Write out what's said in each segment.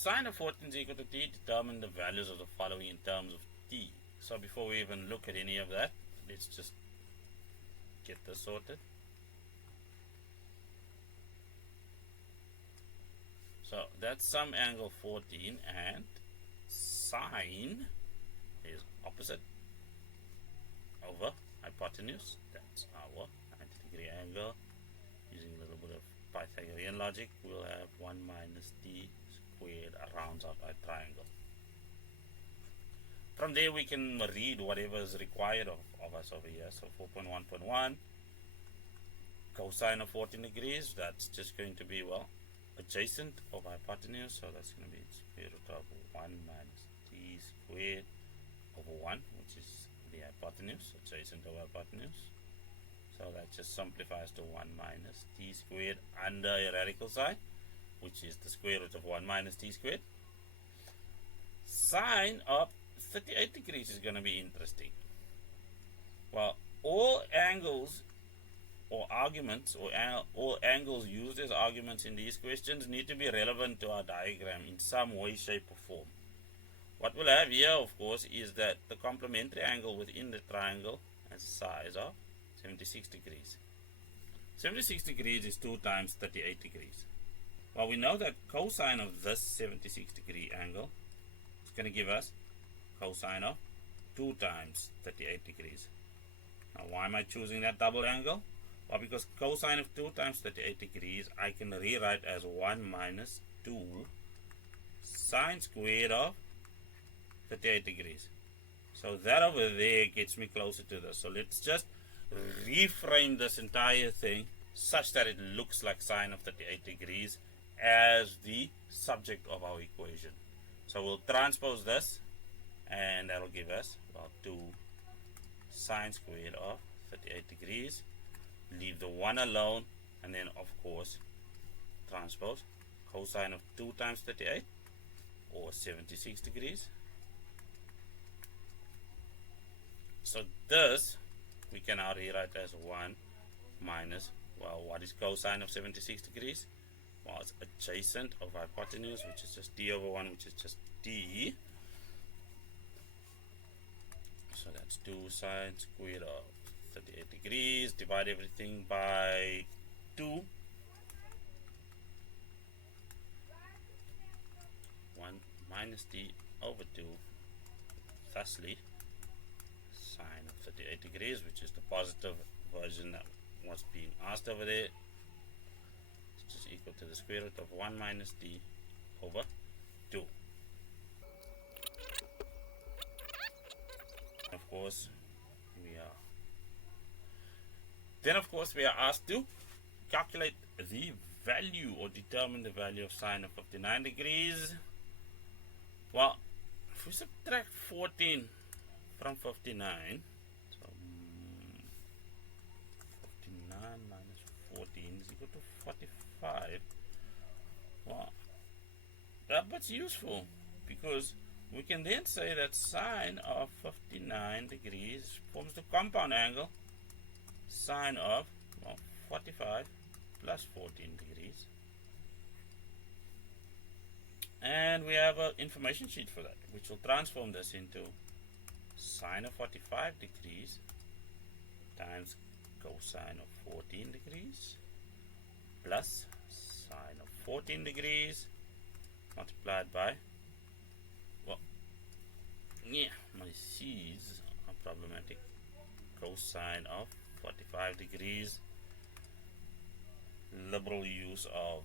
sine of 14 is equal to t, determine the values of the following in terms of t. So before we even look at any of that, let's just get this sorted. So that's some angle 14, and sine is opposite over hypotenuse. That's our 90-degree angle. Using a little bit of Pythagorean logic, we'll have 1 minus t squared rounds out our triangle. From there we can read whatever is required of us over here. So 4.1.1 cosine of 14 degrees, that's just going to be, well, adjacent of hypotenuse, so that's going to be square root of 1 minus t squared over 1, which is the hypotenuse, adjacent of hypotenuse. So that just simplifies to 1 minus t squared under a radical sign, which is the square root of 1 minus t squared. Sine of 38 degrees is going to be interesting. Well, all angles or arguments or all angles used as arguments in these questions need to be relevant to our diagram in some way, shape or form. What we'll have here, of course, is that the complementary angle within the triangle has a size of 76 degrees. 76 degrees is 2 times 38 degrees. Well, we know that cosine of this 76 degree angle is going to give us cosine of 2 times 38 degrees. Now, why am I choosing that double angle? Well, because cosine of 2 times 38 degrees I can rewrite as 1 minus 2 sine squared of 38 degrees. So that over there gets me closer to this. So let's just reframe this entire thing such that it looks like sine of 38 degrees as the subject of our equation. So we'll transpose this, and that'll give us, well, 2 sine squared of 38 degrees. Leave the 1 alone, and then of course transpose cosine of 2 times 38 or 76 degrees. So this we can now rewrite as 1 minus, well, what is cosine of 76 degrees? Well, it's adjacent of hypotenuse, which is just d over 1, which is just d. So that's 2 sine squared of 38 degrees. Divide everything by 2. 1 minus d over 2. Thusly, sine of 38 degrees, which is the positive version that was being asked over there, is just equal to the square root of 1 minus d over 2. Of course, we are asked to calculate the value or determine the value of sine of 59 degrees. Well, if we subtract 14 from 59, so 59 minus 14 is equal to 45. Well, that's useful because we can then say that sine of 59 degrees forms the compound angle sine of, well, 45 plus 14 degrees. And we have an information sheet for that, which will transform this into sine of 45 degrees times cosine of 14 degrees plus sine of 14 degrees multiplied by, well, yeah, my C's are problematic, cosine of 45 degrees, liberal use of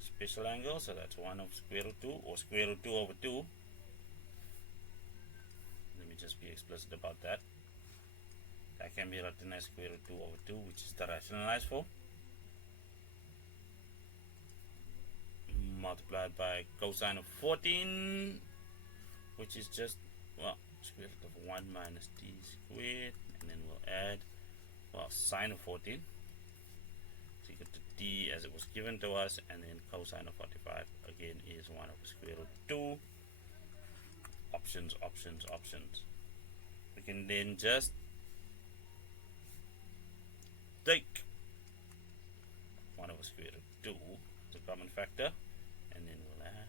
special angle, so that's 1 of square root 2 or square root 2 over 2. Let me just be explicit about that. That can be written as square root 2 over 2, which is the rationalized form, multiplied by cosine of 14, which is just, well, square root of 1 minus t squared, and then we'll add, well, sine of 14 is equal to t as it was given to us, and then cosine of 45 again is 1 over square root 2. Options, options, options. We can then just take 1 over square root 2 to common factor, and then we'll have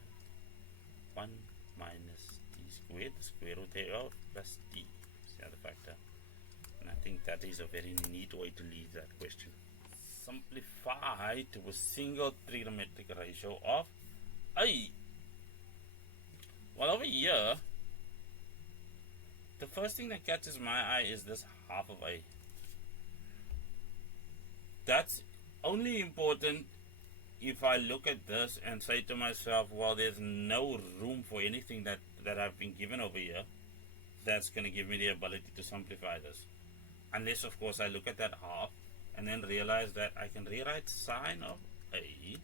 1 minus d squared, the square root thereof, plus d is the other factor. And I think that is a very neat way to leave that question. Simplify to a single trigonometric ratio of a. Well, over here, the first thing that catches my eye is this half of a. That's only important if I look at this and say to myself, well, there's no room for anything that I've been given over here that's going to give me the ability to simplify this. Unless, of course, I look at that half and then realize that I can rewrite sine of a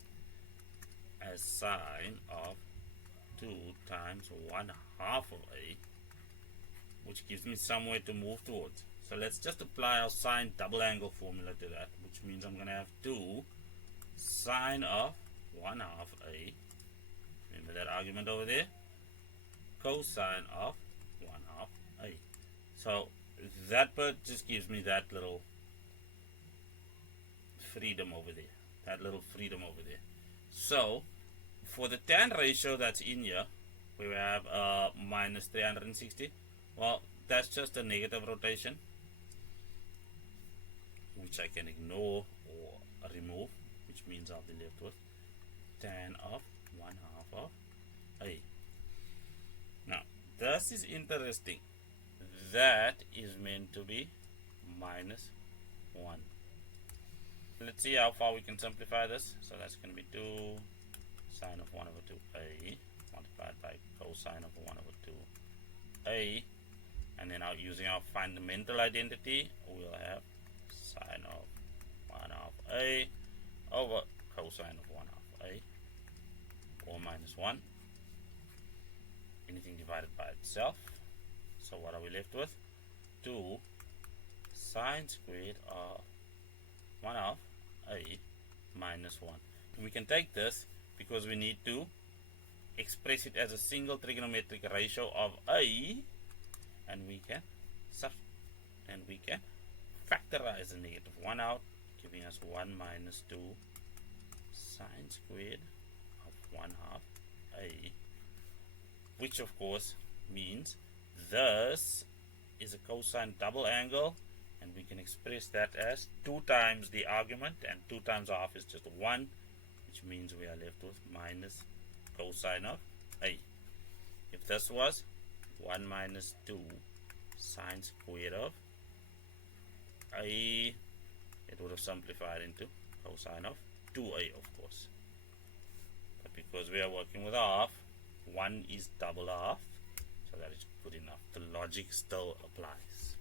as sine of 2 times 1 half of a, which gives me somewhere to move towards. So let's just apply our sine double angle formula to that, which means I'm going to have 2 sine of 1 half a, remember that argument over there, cosine of 1 half a. So that part just gives me that little freedom over there, So for the tan ratio that's in here, we have minus 360. Well, that's just a negative rotation, which I can ignore or remove, which means I'll be left with tan of 1 half of a. Now, this is interesting. That is meant to be minus 1. Let's see how far we can simplify this. So that's going to be 2 sine of 1 over 2a multiplied by cosine of 1 over 2a. And then using our fundamental identity, we'll have sine of 1 half a over cosine of 1 half a, or minus 1. Anything divided by itself. So what are we left with? 2 sine squared of 1 half a minus 1. We can take this because we need to express it as a single trigonometric ratio of a, and we can factorize the negative 1 out, giving us 1 minus 2 sine squared of 1 half a, which of course means this is a cosine double angle, and we can express that as 2 times the argument, and 2 times half is just 1, which means we are left with minus cosine of a. If this was 1 minus 2 sine squared of a, it would have simplified into cosine of 2a, of course. But because we are working with half, 1 is double half, so that is good enough. The logic still applies.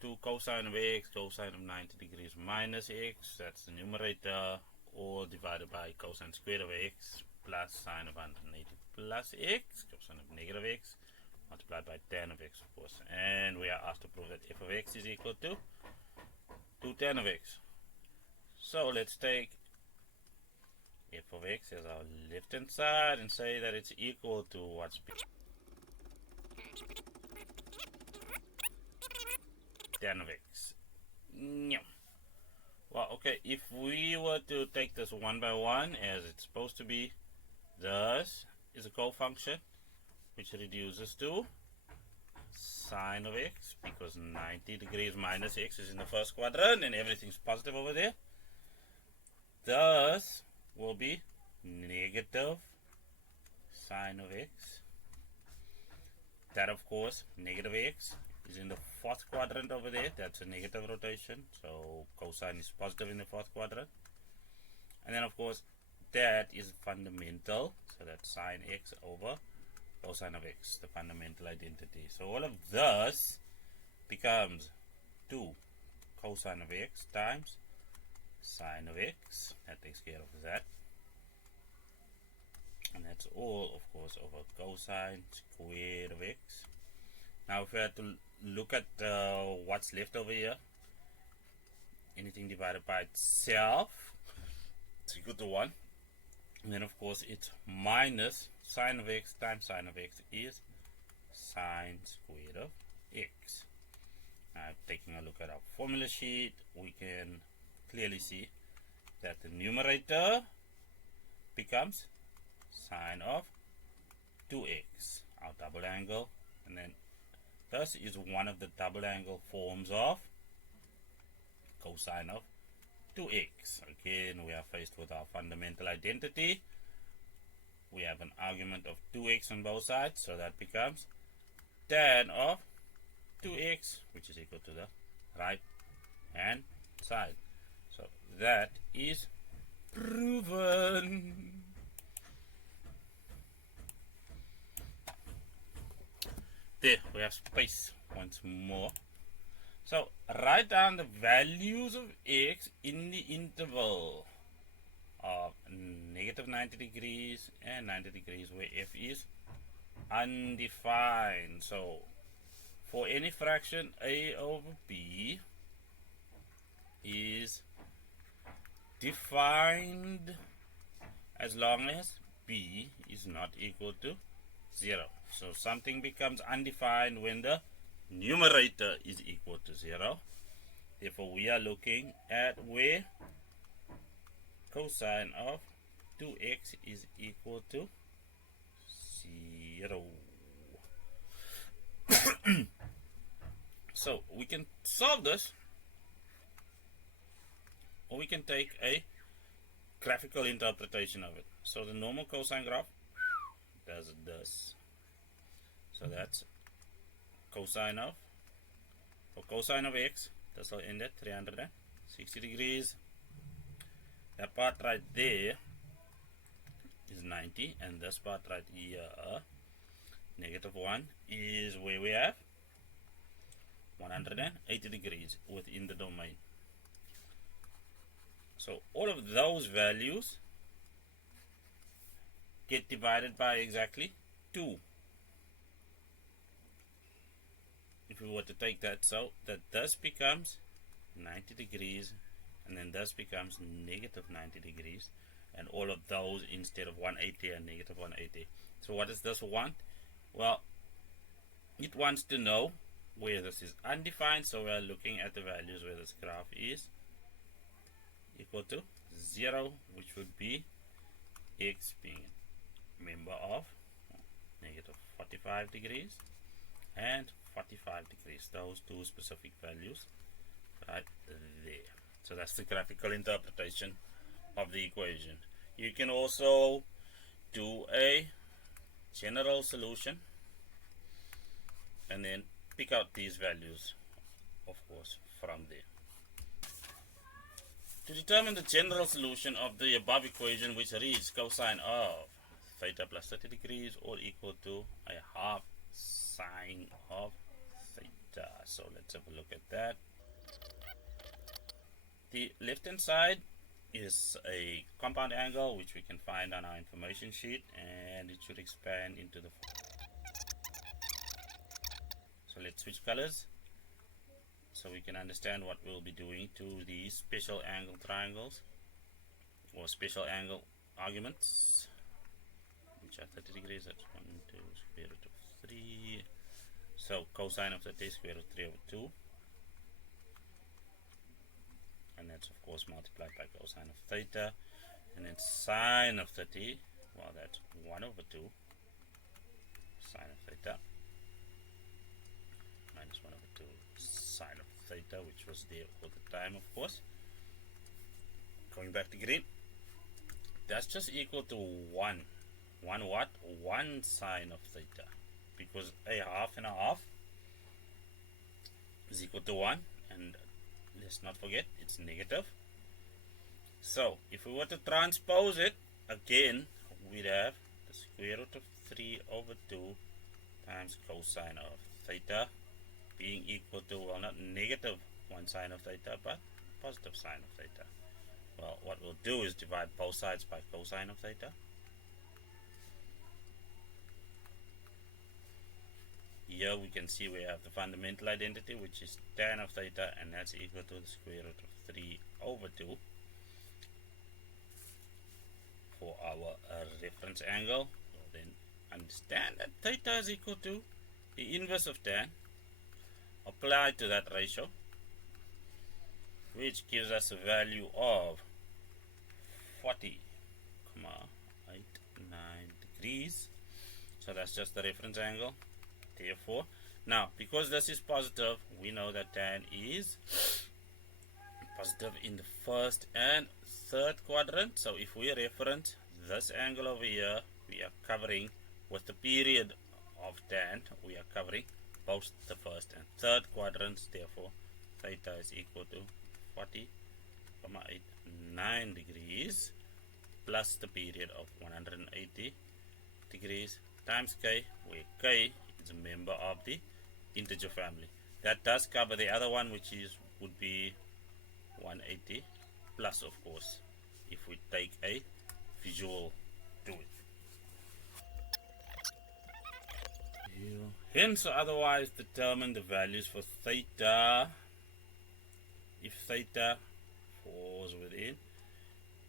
2 cosine of x, cosine of 90 degrees minus x, that's the numerator, all divided by cosine squared of x plus sine of 180 plus x, cosine of negative x, multiplied by tan of x, of course. And we are asked to prove that f of x is equal to 2 tan of x. So let's take f of x as our left hand side and say that it's equal to what's tan of x. Well, okay, if we were to take this one by one as it's supposed to be, this is a cofunction which reduces to sine of x, because 90 degrees minus x is in the first quadrant and everything's positive over there. This will be negative sine of x. That, of course, negative x is in the fourth quadrant over there. That's a negative rotation, so cosine is positive in the fourth quadrant. And then, of course, that is fundamental, so that's sine x over cosine of x, the fundamental identity. So all of this becomes 2 cosine of x times sine of x. That takes care of that. And that's all, of course, over cosine squared of x. Now, if we had to look at what's left over here, anything divided by itself, it's equal to 1. And then, of course, it's minus sine of x times sine of x is sine squared of x. Now, taking a look at our formula sheet, we can clearly see that the numerator becomes sine of 2x, our double angle, and then this is one of the double angle forms of cosine of 2x. Again, we are faced with our fundamental identity. We have an argument of 2x on both sides, so that becomes tan of 2x, which is equal to the right hand side. So that is proven. There, we have space once more. So write down the values of x in the interval of negative 90 degrees and 90 degrees where f is undefined. So for any fraction, a over b is defined as long as b is not equal to 0. So something becomes undefined when the numerator is equal to 0. Therefore, we are looking at where cosine of 2x is equal to 0. So we can solve this, or we can take a graphical interpretation of it. So the normal cosine graph does this. So that's cosine of, for cosine of x, this will end at 360 degrees. That part right there is 90, and this part right here, negative 1, is where we have 180 degrees within the domain. So all of those values get divided by exactly 2. If we were to take that, so that this becomes 90 degrees, and then this becomes negative 90 degrees, and all of those instead of 180 and negative 180. So what does this want? Well, it wants to know where this is undefined, so we're looking at the values where this graph is equal to 0, which would be x being a member of negative 45 degrees and 45 degrees, those two specific values right there. So that's the graphical interpretation of the equation. You can also do a general solution and then pick out these values, of course, from there. To determine the general solution of the above equation, which reads cosine of theta plus 30 degrees or equal to a half sine of theta. So let's have a look at that. The left hand side is a compound angle, which we can find on our information sheet, and it should expand into the. So let's switch colors so we can understand what we'll be doing to these special angle triangles or special angle arguments, which are 30 degrees. That's 1, 2, square root of 3. So cosine of 30 is square root of 3 over 2. And that's of course multiplied by cosine of theta. And then sine of 30, well, that's 1 over 2 sine of theta minus 1 over 2 sine of theta, which was there all the time, of course. Going back to green, that's just equal to 1. 1 what? 1 sine of theta, because a half and a half is equal to 1, and let's not forget it's negative. So if we were to transpose it again, we'd have the square root of 3 over 2 times cosine of theta being equal to, well, not negative 1 sine of theta, but positive sine of theta. Well, what we'll do is divide both sides by cosine of theta. Here we can see we have the fundamental identity, which is tan of theta, and that's equal to the square root of 3 over 2 for our reference angle. We'll then understand that theta is equal to the inverse of tan applied to that ratio, which gives us a value of 40, degrees. So that's just the reference angle. Therefore, now because this is positive, we know that tan is positive in the first and third quadrant. So if we reference this angle over here, we are covering with the period of tan, we are covering both the first and third quadrants. Therefore, theta is equal to 40,89 degrees plus the period of 180 degrees times k, where k is a member of the integer family. That does cover the other one, which would be 180 plus, of course, if we take a visual to it. Hence, otherwise determine the values for theta if theta falls within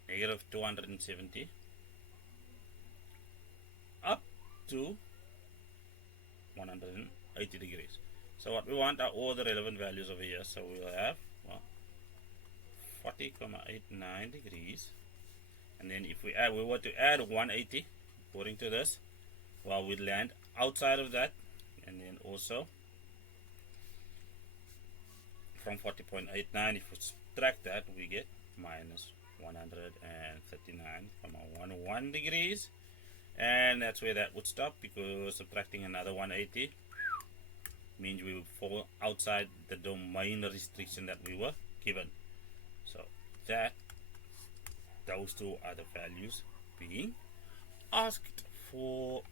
negative 270 up to 180 degrees. So what we want are all the relevant values over here. So we'll have 40,89 degrees, and then if we were to add 180 according to this, well, we'd land outside of that, and then also from 40.89, if we subtract that, we get minus 139.11 degrees, and that's where that would stop, because subtracting another 180 means we would fall outside the domain restriction that we were given. So those two are the values being asked for.